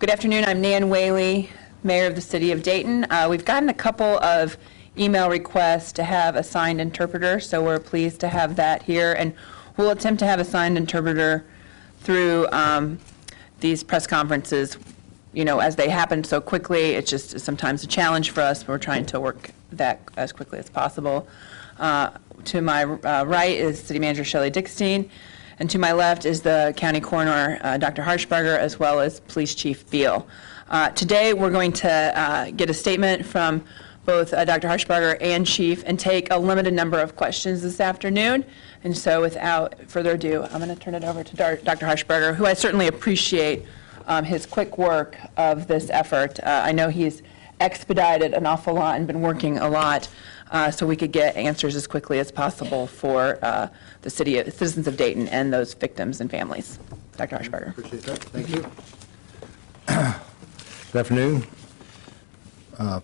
Good afternoon. I'm Nan Whaley, Mayor of the City of Dayton. We've gotten a couple of email requests to have a signed interpreter, so we're pleased to have that here. And we'll attempt to have a signed interpreter through these press conferences. You know, as they happen so quickly, it's just sometimes a challenge for us. We're trying to work that as quickly as possible. To my right is City Manager Shelley Dickstein, and to my left is the County Coroner, Dr. Harshbarger, as well as Police Chief Beal. Today, we're going to get a statement from both Dr. Harshbarger and Chief and take a limited number of questions this afternoon. And so without further ado, I'm going to turn it over to Dr. Harshbarger, who I certainly appreciate his quick work of this effort. I know he's expedited an awful lot and been working a lot so we could get answers as quickly as possible for the citizens of Dayton and those victims and families. Dr. Harshbarger. Appreciate that. Thank you. Good afternoon.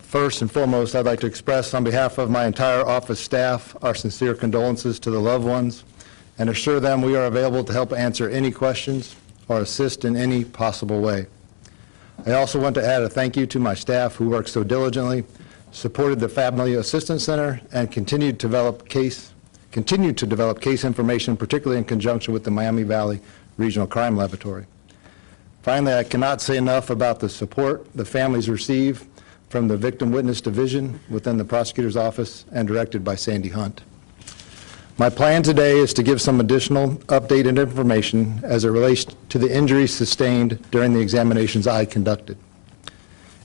First and foremost, I'd like to express on behalf of my entire office staff our sincere condolences to the loved ones and assure them we are available to help answer any questions or assist in any possible way. I also want to add a thank you to my staff who worked so diligently, supported the Family Assistance Center, and continued to develop case information, particularly in conjunction with the Miami Valley Regional Crime Laboratory. Finally, I cannot say enough about the support the families receive from the Victim Witness Division within the Prosecutor's Office and directed by Sandy Hunt. My plan today is to give some additional updated information as it relates to the injuries sustained during the examinations I conducted.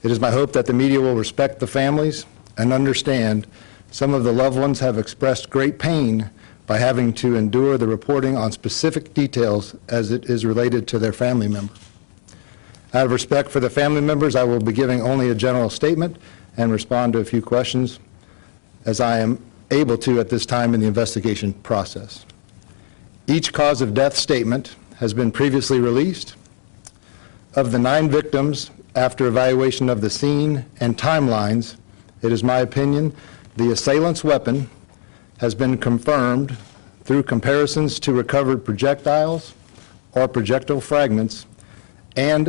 It is my hope that the media will respect the families and understand some of the loved ones have expressed great pain by having to endure the reporting on specific details as it is related to their family member. Out of respect for the family members, I will be giving only a general statement and respond to a few questions as I am able to at this time in the investigation process. Each cause of death statement has been previously released. Of the 9 victims, after evaluation of the scene and timelines, it is my opinion the assailant's weapon has been confirmed through comparisons to recovered projectiles or projectile fragments and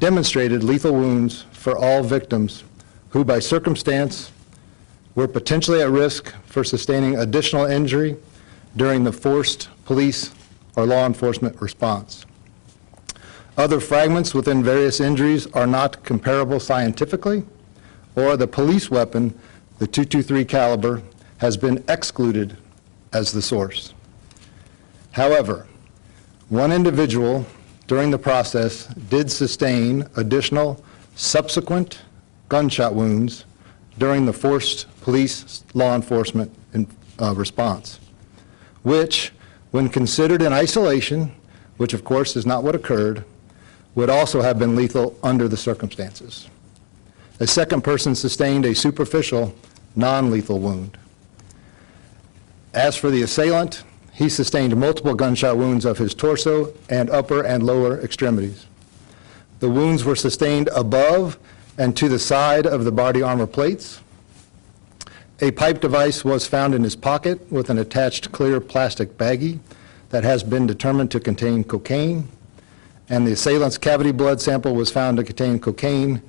demonstrated lethal wounds for all victims who by circumstance were potentially at risk for sustaining additional injury during the forced police or law enforcement response. Other fragments within various injuries are not comparable scientifically, or the police weapon, the .223 caliber, has been excluded as the source. However, one individual during the process did sustain additional subsequent gunshot wounds during the forced police law enforcement response, which, when considered in isolation, which of course is not what occurred, would also have been lethal under the circumstances. A second person sustained a superficial, non-lethal wound. As for the assailant, he sustained multiple gunshot wounds of his torso and upper and lower extremities. The wounds were sustained above and to the side of the body armor plates. A pipe device was found in his pocket with an attached clear plastic baggie that has been determined to contain cocaine, and the assailant's cavity blood sample was found to contain cocaine,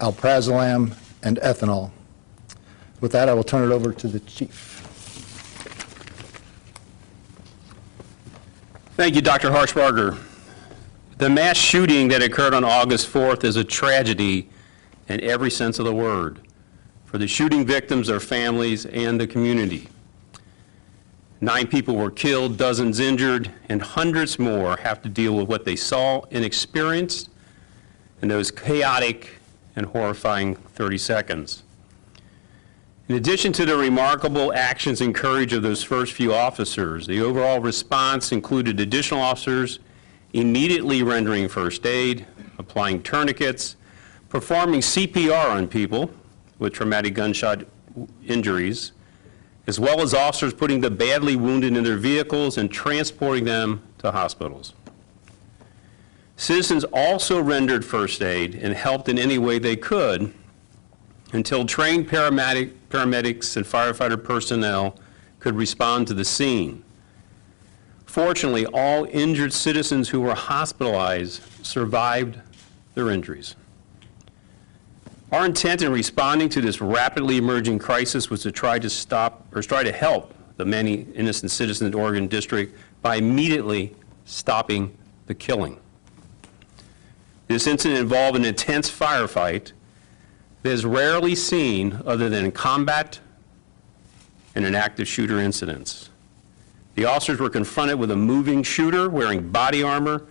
alprazolam, and ethanol. With that, I will turn it over to the Chief. Thank you, Dr. Harshbarger. The mass shooting that occurred on August 4th is a tragedy in every sense of the word for the shooting victims, their families, and the community. 9 people were killed, dozens injured, and hundreds more have to deal with what they saw and experienced in those chaotic and horrifying 30 seconds. In addition to the remarkable actions and courage of those first few officers, the overall response included additional officers immediately rendering first aid, applying tourniquets, performing CPR on people with traumatic gunshot injuries, as well as officers putting the badly wounded in their vehicles and transporting them to hospitals. Citizens also rendered first aid and helped in any way they could until trained paramedics and firefighter personnel could respond to the scene. Fortunately, all injured citizens who were hospitalized survived their injuries. Our intent in responding to this rapidly emerging crisis was to try to help the many innocent citizens in the Oregon District by immediately stopping the killing. This incident involved an intense firefight that is rarely seen other than in combat and in active shooter incidents. The officers were confronted with a moving shooter wearing body armor,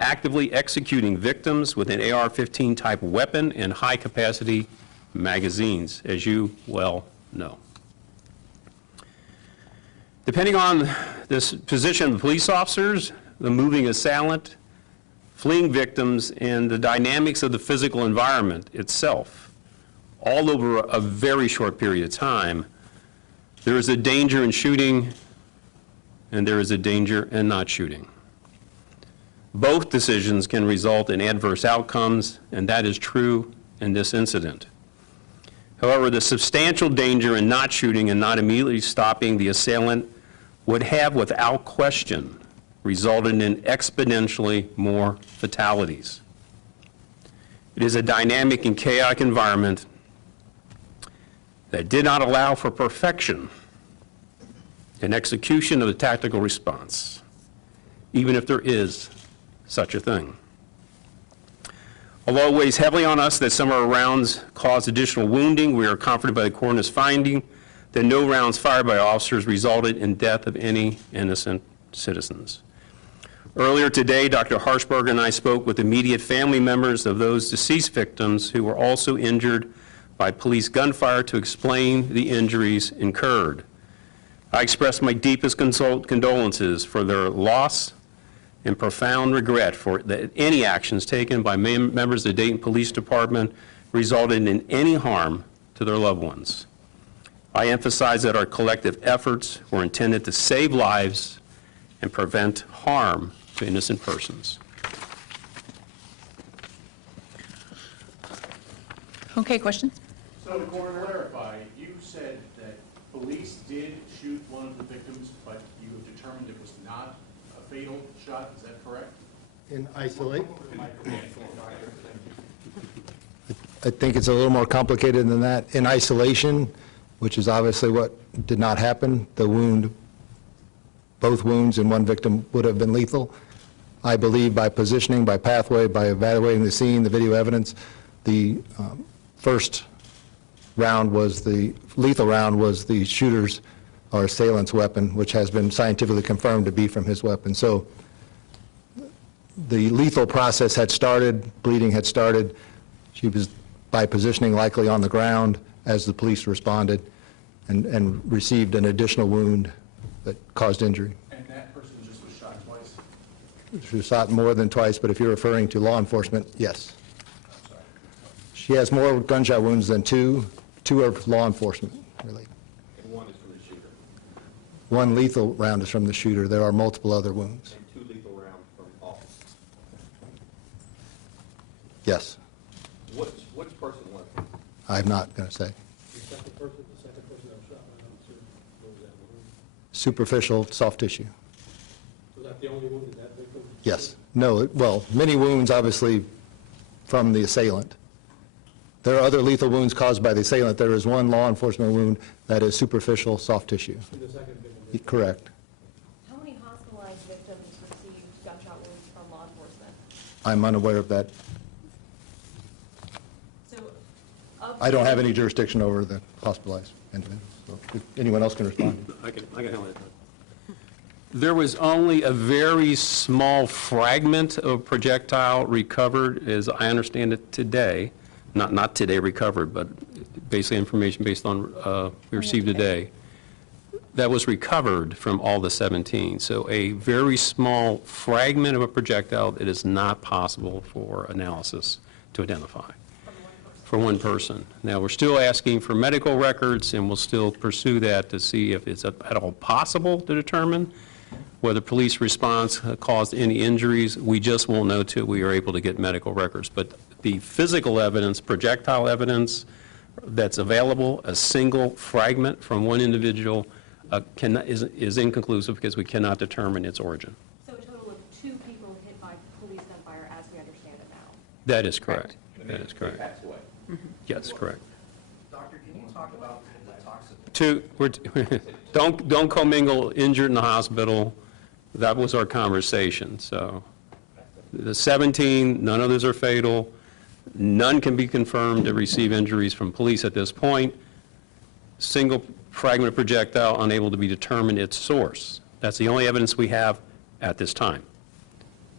actively executing victims with an AR-15 type weapon and high-capacity magazines, as you well know. Depending on this position of the police officers, the moving assailant, fleeing victims, and the dynamics of the physical environment itself, all over a very short period of time, there is a danger in shooting and there is a danger in not shooting. Both decisions can result in adverse outcomes, and that is true in this incident. However, the substantial danger in not shooting and not immediately stopping the assailant would have, without question, resulted in exponentially more fatalities. It is a dynamic and chaotic environment that did not allow for perfection in execution of the tactical response, even if there is such a thing. Although it weighs heavily on us that some of our rounds caused additional wounding, we are comforted by the coroner's finding that no rounds fired by officers resulted in death of any innocent citizens. Earlier today, Dr. Harshberger and I spoke with immediate family members of those deceased victims who were also injured by police gunfire to explain the injuries incurred. I express my deepest condolences for their loss and profound regret for any actions taken by members of the Dayton Police Department resulted in any harm to their loved ones. I emphasize that our collective efforts were intended to save lives and prevent harm to innocent persons. Okay, questions? So to clarify, you said that police did shoot one of the victims, but you have determined it was not a fatal shot, is that correct? In isolate? I think it's a little more complicated than that. In isolation, which is obviously what did not happen, both wounds in one victim would have been lethal. I believe by positioning, by pathway, by evaluating the scene, the video evidence, the first round was the lethal round was the shooter's or assailant's weapon, which has been scientifically confirmed to be from his weapon. So the lethal process had started, bleeding had started. She was, by positioning, likely on the ground as the police responded and received an additional wound that caused injury. And that person just was shot twice? She was shot more than twice, but if you're referring to law enforcement, yes. I'm sorry. She has more gunshot wounds than two. Two are law enforcement related. And one is from the shooter, One lethal round is from the shooter. There are multiple other wounds. and 2 lethal rounds from office. Yes. Which person was it? I'm not going to say. The second person that was shot, I'm not sure, what was that wound? Superficial soft tissue. Was that the only wound in that victim? Yes. No, well, many wounds, obviously, from the assailant. There are other lethal wounds caused by the assailant. There is one law enforcement wound that is superficial soft tissue. In the second victim? Correct. How many hospitalized victims received gunshot wounds from law enforcement? I'm unaware of that. So, of I don't have any jurisdiction over the hospitalized individuals. So if anyone else can respond. I can handle it. There was only a very small fragment of projectile recovered, as I understand it today. Not today recovered, but basically information based on we received today. That was recovered from all the 17. So a very small fragment of a projectile that is not possible for analysis to identify for one person. Now, we're still asking for medical records, and we'll still pursue that to see if it's at all possible to determine whether police response caused any injuries. We just won't know till we are able to get medical records. But the physical evidence, projectile evidence that's available, a single fragment from one individual is inconclusive because we cannot determine its origin. So a total of 2 people hit by police gunfire as we understand it now? That is correct. That is They correct. passed away. Yes, correct. Doctor, can you talk about the toxic? Don't commingle injured in the hospital. That was our conversation, so. The 17, none of those are fatal. None can be confirmed to receive injuries from police at this point. Single fragment projectile unable to be determined its source. That's the only evidence we have at this time.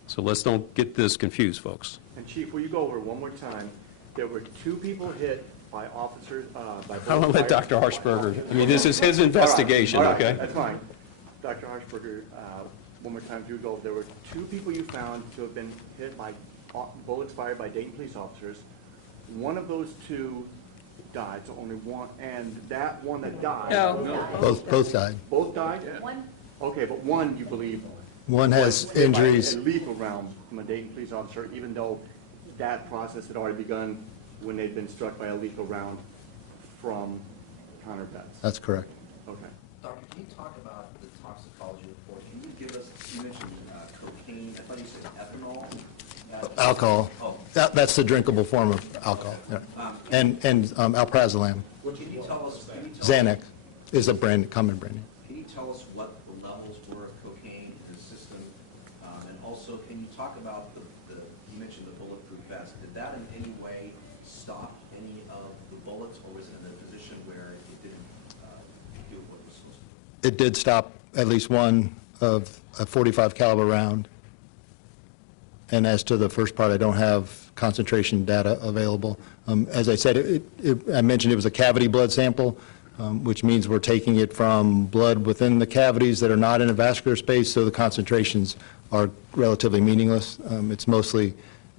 So let's don't get this confused, folks. And Chief, will you go over one more time? There were 2 people hit by officers, by... I want to let Dr. Harshberger, I mean, this is his investigation, All right, okay? that's fine. Dr. Harshberger, one more time, if you go, there were 2 people you found to have been hit by bullets fired by Dayton police officers. One of those 2 died, so only one, and that one that died... No. Both died. Both died? One, Okay, but one, you believe... One has was hit by injuries. a lethal round from a Dayton police officer, even though that process had already begun when they'd been struck by a lethal round from Connor Betts. That's correct. Okay. Doctor, can you talk about the toxicology report? Can you give us, you mentioned cocaine, I thought you said ethanol. Alcohol. Oh. That's the drinkable form of alcohol. Yeah. And alprazolam. Well, can you tell us? Xanax is a common brand name. Can you tell us what the levels were of cocaine in the system? And also, can you talk about you mentioned the bulletproof vest. Did that in any way stop any of the bullets, or was it in a position where it didn't do what it was supposed to do? It did stop at least one of a .45 caliber round. And as to the first part, I don't have concentration data available. As I said, I mentioned it was a cavity blood sample, which means we're taking it from blood within the cavities that are not in a vascular space, so the concentrations are relatively meaningless. It's mostly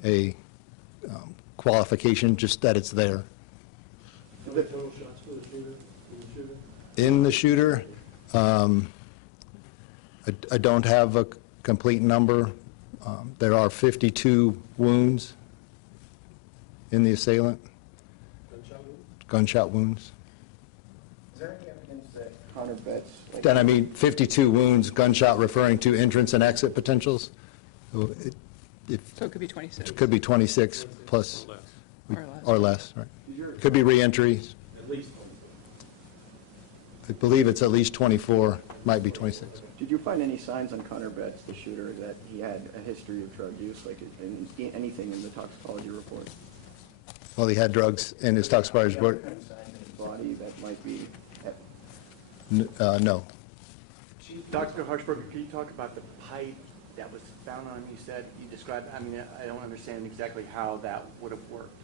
a qualification, just that it's there. How many total shots for the shooter? In the shooter, I don't have a complete number. There are 52 wounds in the assailant, gunshot wounds. Is there any evidence that Connor Betts... Then I mean 52 wounds, gunshot referring to entrance and exit potentials. So So it could be 26. it could be 26 plus Or less. or less, right? Could be re-entry. At least I believe it's at least 24, might be 26. Did you find any signs on Connor Betts, the shooter, that he had a history of drug use, like anything in the toxicology report? Well, he had drugs in his toxicology report. Any signs in his body that might be... No. Dr. Harshberger, can you talk about the pipe that was found on him? You described, I mean, I don't understand exactly how that would have worked.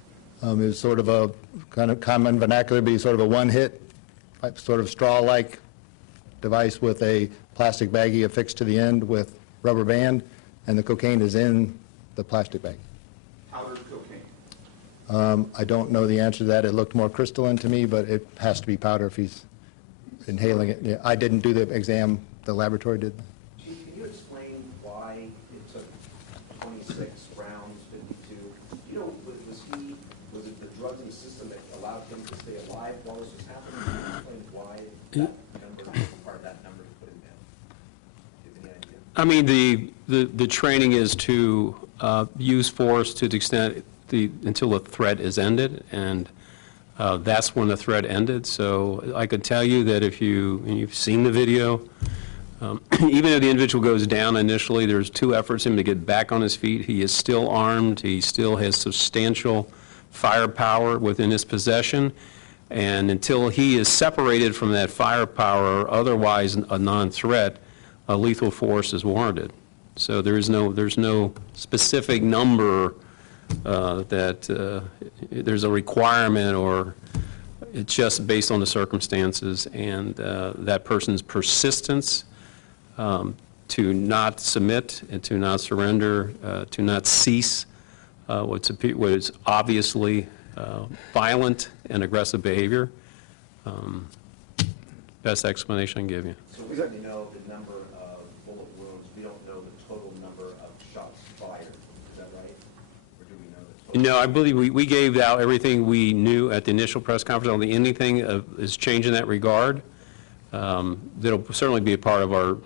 It was sort of a kind of common vernacular, be sort of a one-hit, sort of straw-like device with a plastic baggie affixed to the end with rubber band, and the cocaine is in the plastic bag. Powdered cocaine. I don't know the answer to that. It looked more crystalline to me, but it has to be powder if he's inhaling it. Yeah, I didn't do the exam, the laboratory did. Chief, can you explain why it took 26 rounds, 52? You know, was it the drugs in the system that allowed him to stay alive while this was happening? Can you explain why that number, part of that number to put him down? Do you have any idea? I mean, the training is to use force to the extent until the threat is ended, and that's when the threat ended. So I could tell you that if you've seen the video, even if the individual goes down initially, there's 2 efforts for him to get back on his feet. He is still armed. He still has substantial firepower within his possession. And until he is separated from that firepower, or otherwise a non-threat, a lethal force is warranted. So there's no specific number that there's a requirement, or it's just based on the circumstances and that person's persistence to not submit and to not surrender, to not cease what is obviously violent and aggressive behavior. Best explanation I can give you. So we don't know the number of bullet wounds. We don't know the total number of shots fired. Is that right? Or do we know the total? No, I believe we gave out everything we knew at the initial press conference. I don't think anything is changed in that regard. That'll certainly be a part of our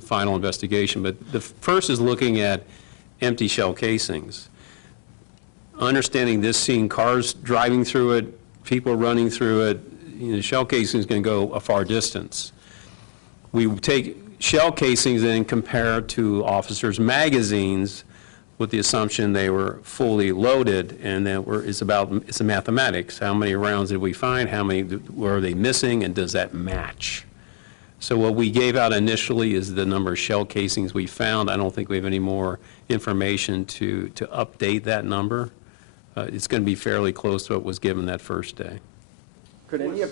final investigation. But the first is looking at empty shell casings. understanding this scene, cars driving through it, people running through it, shell casing is going to go a far distance. We take shell casings and compare to officers' magazines with the assumption they were fully loaded, and that it's a mathematics. How many rounds did we find? How many were they missing, and does that match? So what we gave out initially is the number of shell casings we found. I don't think we have any more information to update that number. It's going to be fairly close to what was given that first day. Could any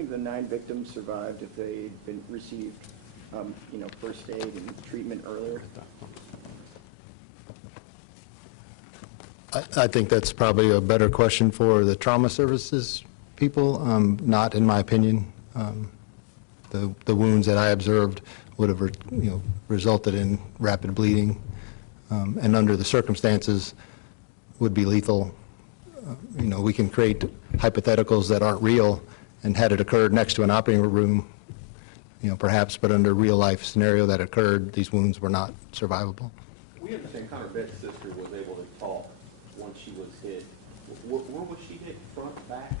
of the 9 victims survived if they'd received, first aid and treatment earlier? I think that's probably a better question for the trauma services people, not in my opinion. The wounds that I observed would have, resulted in rapid bleeding, and under the circumstances would be lethal. We can create hypotheticals that aren't real, and had it occurred next to an operating room, perhaps, but under real life scenario that occurred, these wounds were not survivable. We understand Connor Bett's sister was able to talk once she was hit. Where was she hit, front, back?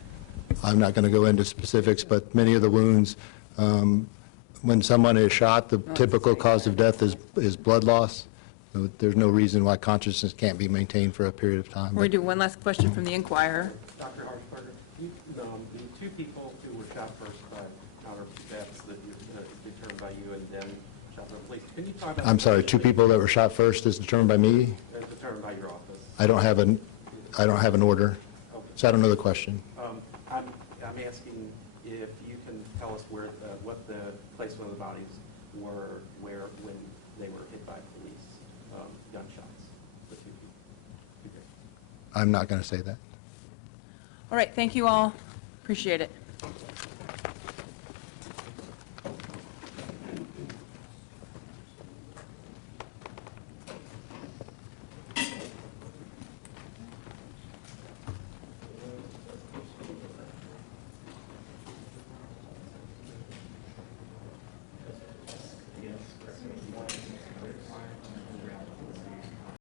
I'm not going to go into specifics, but many of the wounds, when someone is shot, the typical cause of death is blood loss. So there's no reason why consciousness can't be maintained for a period of time. We're going to do one last question from the Inquirer. Dr. Harshberger, the 2 people who were shot first by Connor Betts that determined by you and then shot by the police, can you talk about... I'm sorry, 2 people that were shot first is determined by me? Determined by your office. I don't have an order, so I don't know the question. I'm asking if you can tell us what the placement of the bodies were when they were hit by police gunshots, the 2 people. I'm not going to say that. All right, thank you all. Appreciate it.